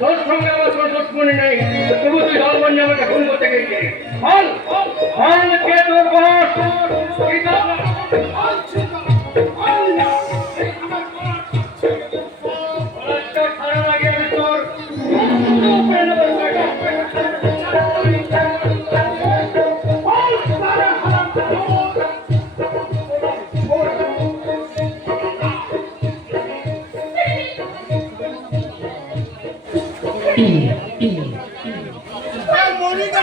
দশ সঙ্গে আমার দশ মনে নেই তবু তুই দল বন্ধে আমাকে খুন করতে গেছিস হল হল কে তোর বস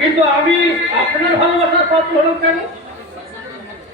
কিন্তু আমি আপনার ভালোবাসার পাত্র হলাম কেন?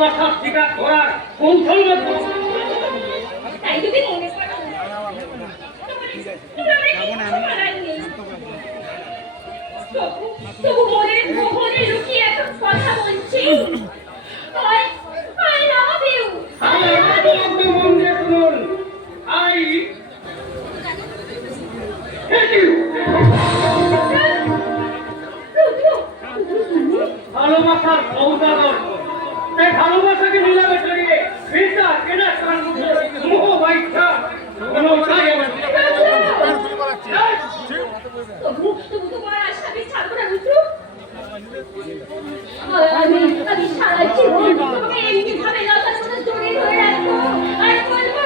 ভালোবাসা শিকার করার কৌশল তাই আমি আমি সারা জীবন তোমাকে এমনি ভাবে লতার মতো জড়িয়ে ধরে রাখব আর বলব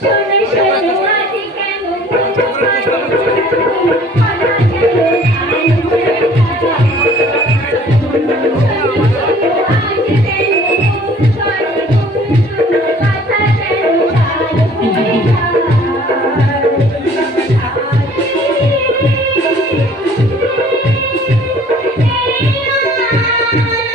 সোনা সোনা কেন Música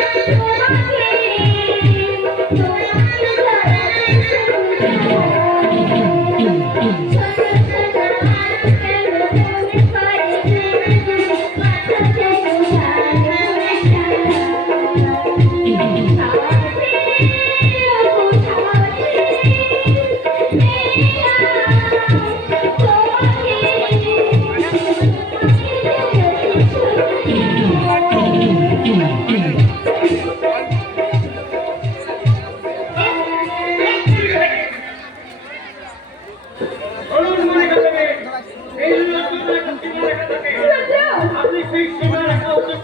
সেবা রাখা উচিত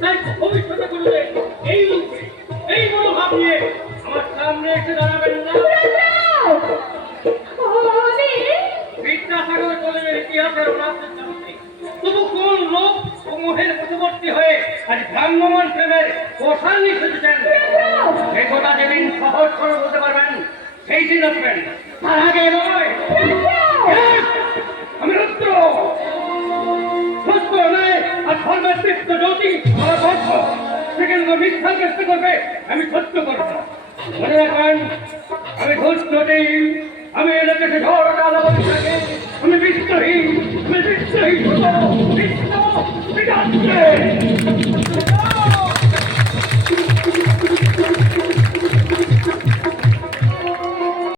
তাই ভবিষ্যতে গুরুদেব না কথা যেদিন সহজ করে বলতে পারবেন সেই দিন আসবেন তার আগে নয়। আমি রুদ্র। ধর্মের শ্রেষ্ঠ জ্যোতি, আমার ধর্ম সেখানে মিথ্যা চেষ্টা করবে, আমি সত্য করব। মনে রাখবেন, আমি ঘোষ নদী আমি এলাকাকে ঝড় কালা বলে থাকি আমি বিশ্বহীন আমি বিশ্বহীন বিশ্বহীন